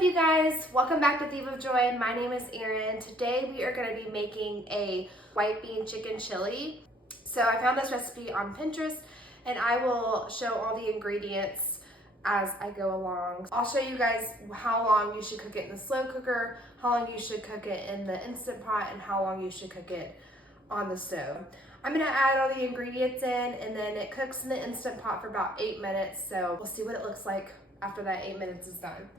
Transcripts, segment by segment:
up, you guys? Welcome back to Thief of Joy. My name is Erin. Today we are going to be making a white bean chicken chili. So I found this recipe on Pinterest and I will show all the ingredients as I go along. I'll show you guys how long you should cook it in the slow cooker, how long you should cook it in the Instant Pot, and how long you should cook it on the stove. I'm gonna add all the ingredients in and then it cooks in the Instant Pot for about 8 minutes. So we'll see what it looks like after that 8 minutes is done.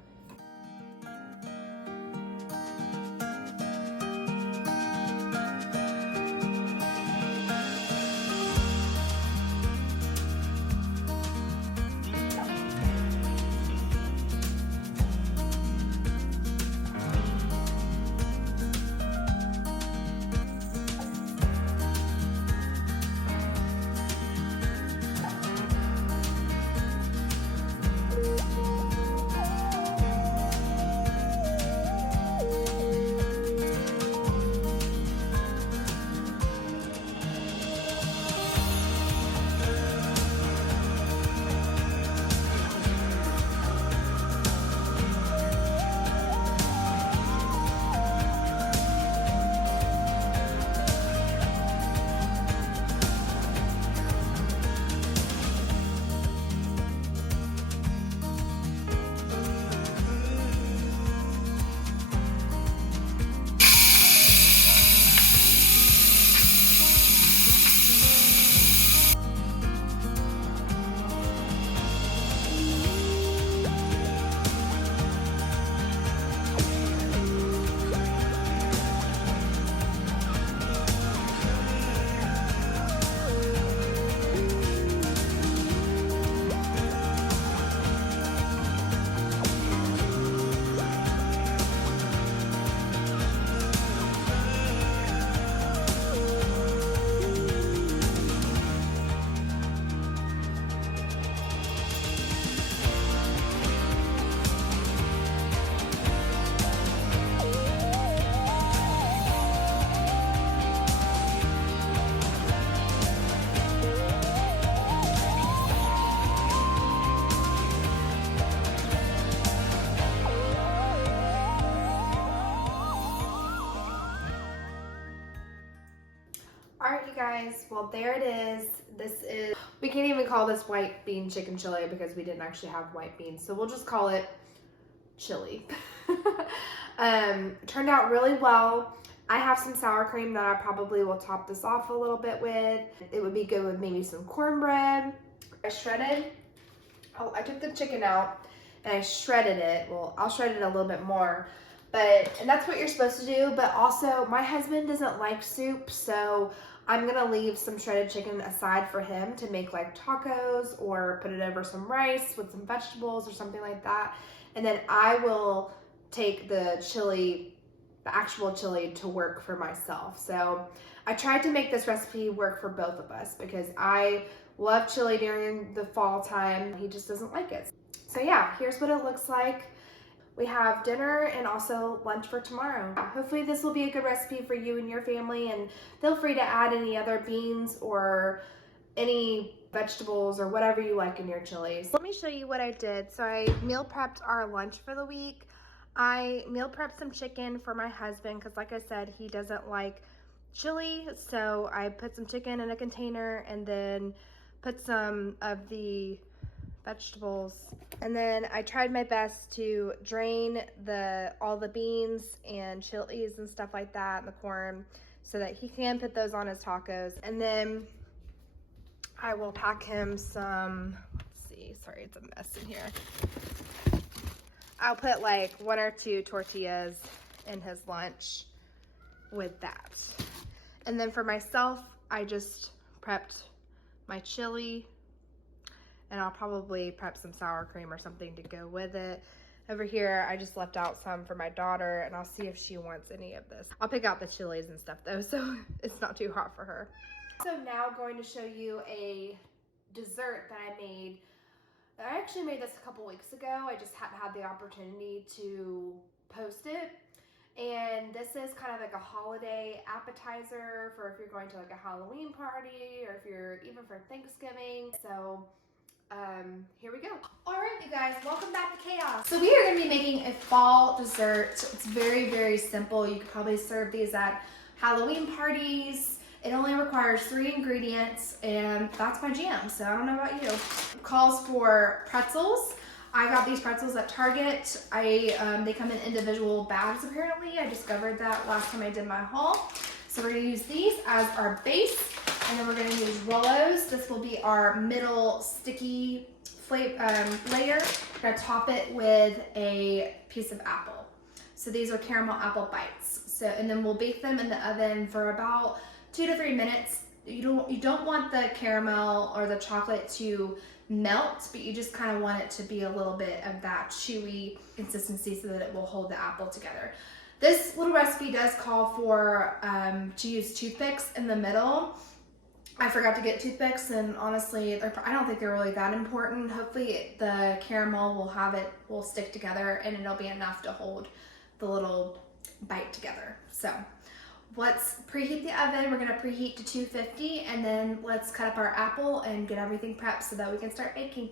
Alright, you guys, well, there it is. We can't even call this white bean chicken chili because we didn't actually have white beans, so we'll just call it chili. Turned out really well. I have some sour cream that I probably will top this off a little bit with. It would be good with maybe some cornbread. I took the chicken out and I shredded it. Well, I'll shred it a little bit more. And that's what you're supposed to do. But also, my husband doesn't like soup, so I'm gonna leave some shredded chicken aside for him to make like tacos or put it over some rice with some vegetables or something like that. And then I will take the chili, the actual chili, to work for myself. So I tried to make this recipe work for both of us because I love chili during the fall time. He just doesn't like it. So yeah, here's what it looks like. We have dinner and also lunch for tomorrow. Hopefully this will be a good recipe for you and your family, and feel free to add any other beans or any vegetables or whatever you like in your chilies. Let me show you what I did. So I meal prepped our lunch for the week. I meal prepped some chicken for my husband because, like I said, he doesn't like chili. So I put some chicken in a container and then put some of the vegetables, and then I tried my best to drain all the beans and chilies and stuff like that and the corn so that he can put those on his tacos. And then I will pack him some, let's see, sorry, it's a mess in here. I'll put like 1 or 2 tortillas in his lunch with that. And then for myself, I just prepped my chili, and I'll probably prep some sour cream or something to go with it. Over here, I just left out some for my daughter, and I'll see if she wants any of this. I'll pick out the chilies and stuff though, so it's not too hot for her. So now I'm going to show you a dessert that I made. I actually made this a couple weeks ago. I just hadn't had the opportunity to post it. And this is kind of like a holiday appetizer for if you're going to like a Halloween party or if you're even for Thanksgiving. So here we go. All right, you guys, welcome back to Chaos. So we are gonna be making a fall dessert. It's very, very simple. You could probably serve these at Halloween parties. It only requires 3 ingredients, and that's my jam, so I don't know about you. It calls for pretzels. I got these pretzels at Target. They come in individual bags apparently. I discovered that last time I did my haul. So we're gonna use these as our base, and then we're gonna use Rolos. This will be our middle sticky layer. We're gonna top it with a piece of apple. So these are caramel apple bites. So, and then we'll bake them in the oven for about 2 to 3 minutes. You don't want the caramel or the chocolate to melt, but you just kind of want it to be a little bit of that chewy consistency so that it will hold the apple together. This little recipe does call for to use toothpicks in the middle. I forgot to get toothpicks, and honestly, I don't think they're really that important. Hopefully the caramel will stick together and it'll be enough to hold the little bite together. So let's preheat the oven. We're gonna preheat to 250, and then let's cut up our apple and get everything prepped so that we can start baking.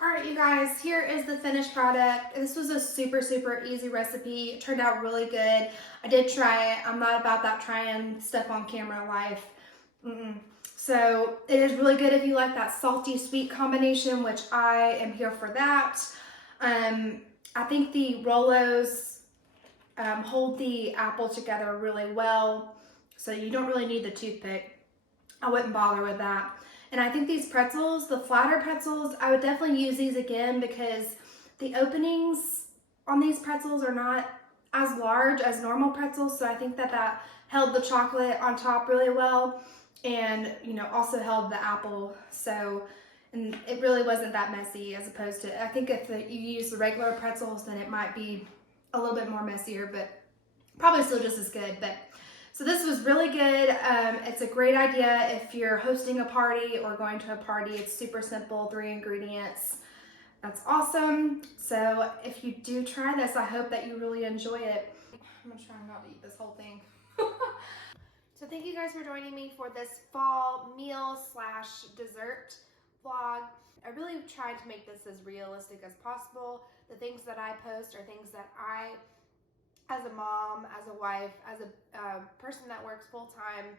All right, you guys, here is the finished product. This was a super, super easy recipe. It turned out really good. I did try it. I'm not about that trying stuff on camera life. So it is really good if you like that salty sweet combination, which I am here for that. I think the Rolos hold the apple together really well, so you don't really need the toothpick. I wouldn't bother with that. And I think these pretzels, the flatter pretzels, I would definitely use these again because the openings on these pretzels are not as large as normal pretzels. So I think that held the chocolate on top really well, and also held the apple. So, and it really wasn't that messy as opposed to, I think if you use the regular pretzels, then it might be a little bit more messier, but probably still just as good. So this was really good. It's a great idea if you're hosting a party or going to a party. It's super simple, 3 ingredients. That's awesome. So if you do try this, I hope that you really enjoy it. I'm gonna try not to eat this whole thing. So thank you guys for joining me for this fall meal / dessert vlog. I really tried to make this as realistic as possible. The things that I post are things that I, as a mom, as a wife, as a person that works full-time,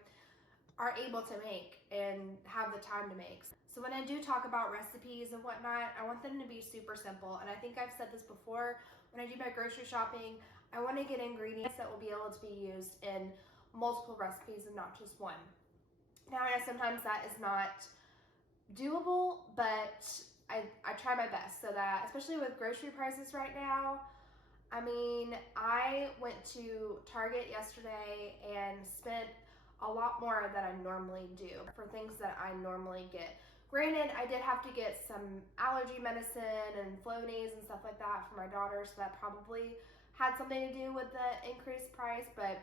are able to make and have the time to make. So when I do talk about recipes and whatnot, I want them to be super simple. And I think I've said this before, when I do my grocery shopping, I want to get ingredients that will be able to be used in multiple recipes and not just one. Now I know sometimes that is not doable, but I try my best so that, especially with grocery prices right now, I mean, I went to Target yesterday and spent a lot more than I normally do for things that I normally get. Granted, I did have to get some allergy medicine and Flonase and stuff like that for my daughter, so that probably had something to do with the increased price, but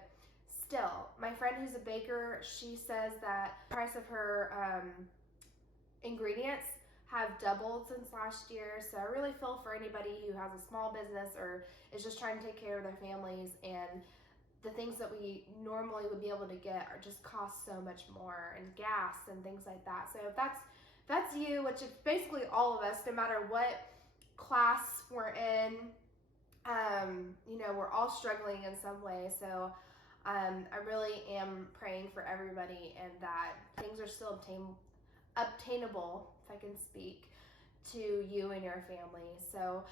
still, my friend who's a baker, she says that the price of her ingredients have doubled since last year. So I really feel for anybody who has a small business or is just trying to take care of their families, and the things that we normally would be able to get are just cost so much more, and gas and things like that. So if that's you, which is basically all of us, no matter what class we're in, you know, we're all struggling in some way. So I really am praying for everybody and that things are still obtainable, if I can speak, to you and your family. So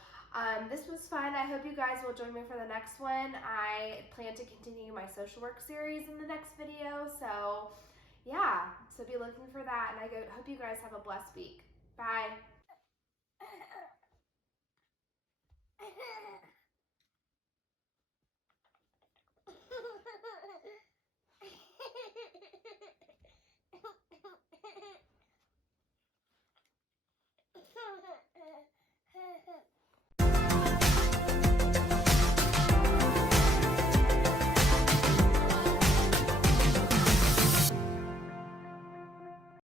this was fun. I hope you guys will join me for the next one. I plan to continue my social work series in the next video. So yeah, so be looking for that. And I hope you guys have a blessed week. Bye.